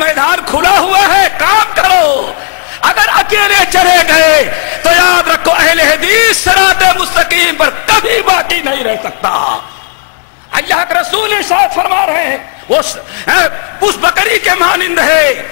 میدان کھلا ہوا ہے، کام کرو۔ اگر اکیلے چلے گئے تو یاد رکھو اہل حدیث صراط مستقیم پر کبھی باقی نہیں رہ سکتا۔ اللہ کے رسول ارشاد فرما رہے ہیں اس بکری کے مانند ہے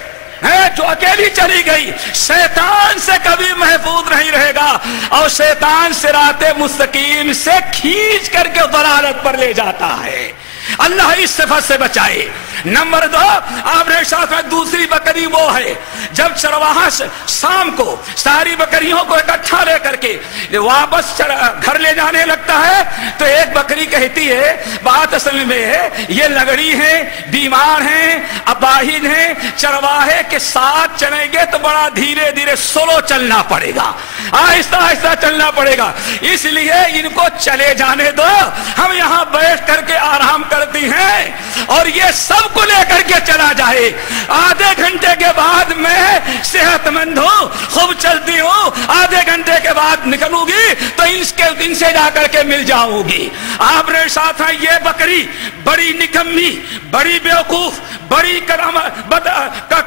جو اکیلی چلی گئی، شیطان سے کبھی محفوظ نہیں رہے گا، اور شیطان صراط مستقیم سے کھینچ کر کے ضلالت پر لے جاتا ہے۔ اللہ اس صفت سے بچائے۔ نمبر 2، آپ نے ارشاد میں دوسری بکری وہ ہے جب چرواہا شام کو ساری بکریوں کو اکٹھا لے کر کے واپس گھر لے جانے لگتا ہے تو ایک بکری کہتی ہے بات اصل میں ہے یہ لگڑی ہیں، بیمار ہیں، اپاہج ہیں، چرواہے کے ساتھ چلیں گے تو بڑا دھیرے دھیرے سلو چلنا پڑے گا، آہستہ آہستہ چلنا پڑے گا، اس لیے ان کو چلے جانے دو، ہم یہاں بیٹھ کر کے آرام کرتی ہیں اور یہ سب کو لے کر کے چلا جائے۔ آدھے گھنٹے کے بعد میں صحت مند ہوں، خوب چلتی ہوں، آدھے گھنٹے کے بعد نکلوں گی تو ان سے جا کر کے مل جاؤں گی۔ آپ نے ساتھ یہ بکری بڑی نکمی، بڑی بیوقوف، بڑی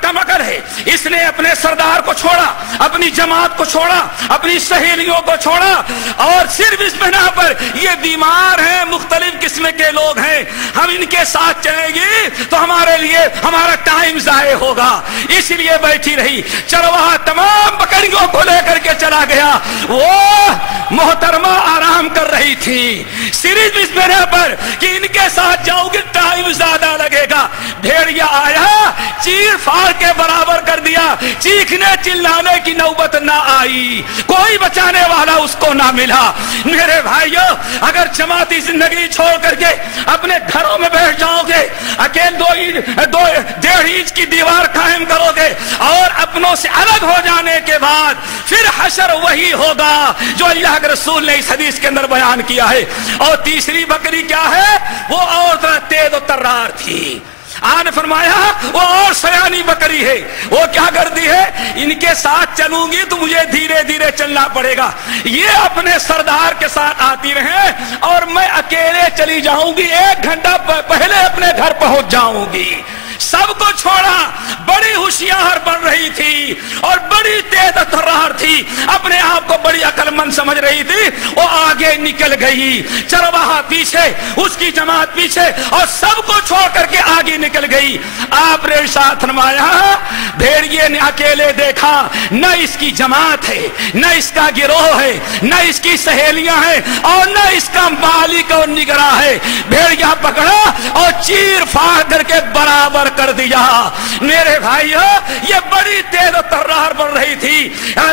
کمکر ہے، اس نے اپنے سردار کو چھوڑا، اپنی جماعت کو چھوڑا، اپنی سہیلیوں کو چھوڑا، اور صرف اس بنا پر یہ بیمار ہیں، مختلف قسم کے لوگ ہیں، ہم ان کے ساتھ چلیں گے تو ہمارے لیے ہمارا ٹائم ضائع ہوگا، اس لیے بیٹھی رہی۔ چرواہا تمام بکریوں کو لے کر کے چلا گیا، وہ محترمہ آرام کر رہی تھی، صرف اس بنا پر کہ ان کے ساتھ جاؤ گے ٹائم زیادہ لگے گا۔ بھیڑیا آیا، چیر پھاڑ کے برابر کر دیا، چیخنے چلانے کی نوبت نہ آئی، کوئی بچانے والا اس کو نہ ملا۔ میرے بھائیو، اگر جماعتی زندگی چھوڑ کر کے اپنے گھروں میں بیٹھ جاؤ گے، اکیلے 1.5 انچ کی دیوار قائم کرو گے اور اپنوں سے الگ ہو جانے کے بعد پھر حشر وہی ہوگا جو اللہ کے رسول نے اس حدیث کے اندر بیان کیا ہے۔ اور تیسری بکری کیا ہے؟ وہ اور تیز و ترار تھی۔ آپ نے فرمایا وہ اور سیانی بکری ہے، وہ کیا کرتی ہے؟ ان کے ساتھ چلوں گی تو مجھے دھیرے دھیرے چلنا پڑے گا، یہ اپنے سردار کے ساتھ آتی رہیں اور میں اکیلے چلی جاؤں گی، 1 گھنٹہ پہلے اپنے گھر پہنچ جاؤں گی۔ سب کو چھوڑا، بڑی ہوشیار بن رہی تھی اور بڑی تیز ترار تھی، اپنے آپ کو بڑی عقل مند سمجھ رہی تھی، وہ آگے نکل گئی، چرواہا پیچھے، اس کی جماعت پیچھے، اور سب کو چھوڑ کر کے آگے نکل گئی۔ آپ نے ارشاد فرمایا بھیڑیے نے اکیلے دیکھا، نہ اس کی جماعت ہے، نہ اس کا گروہ ہے، نہ اس کی سہیلیاں ہیں، اور نہ اس کا مالک اور نگراں ہے، بھیڑیا پکڑا اور چیر پھاڑ کر کے برابر کر دیا۔ میرے بھائیو، یہ بڑی تیز و ترار بن رہی تھی،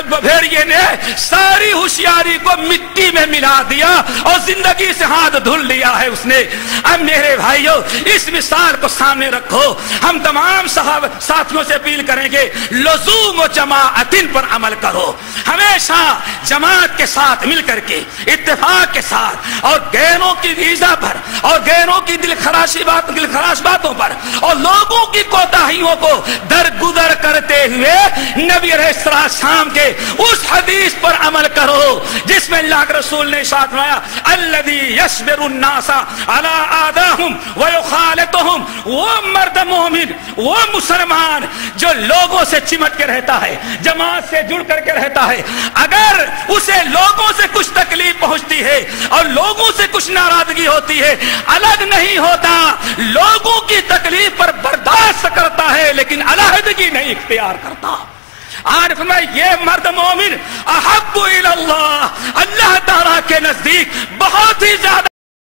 بھیڑیے نے ساری ہوشیاری کو مٹی میں ملا دیا اور زندگی سے ہاتھ دھل لیا ہے اس نے۔ اب میرے بھائیو، اس مثال کو سامنے رکھو، ہم تمام ساتھیوں سے اپیل کریں گے لزوم و جماعت پر عمل کرو، ہمیشہ جماعت کے ساتھ مل کر کے، اتفاق کے ساتھ، اور غیروں کی ایذا پر اور غیروں کی دلخراش باتوں پر اور لوگوں کی کوتاہیوں کو درگزر کرتے ہوئے نبی علیہ السلام کے اس حدیث پر عمل کرو جس میں اللہ کے رسول نے ارشاد فرمایا الذی یصبر الناس علی آذاہم ویخالطہم، وہ مرد مومن، وہ مسلمان جو لوگوں سے چمٹ کے رہتا ہے، جماعت سے جڑ کر کے رہتا ہے، اگر اسے لوگوں سے کچھ تکلیف پہنچتی ہے اور لوگوں سے کچھ ناراضگی ہوتی ہے، الگ نہیں ہوتا، لوگوں کی تکلیف پر برداشت کرتا ہے لیکن علیحدگی نہیں اختیار کرتا۔ آج فرمائے یہ مرد مومن احب الی اللہ، اللہ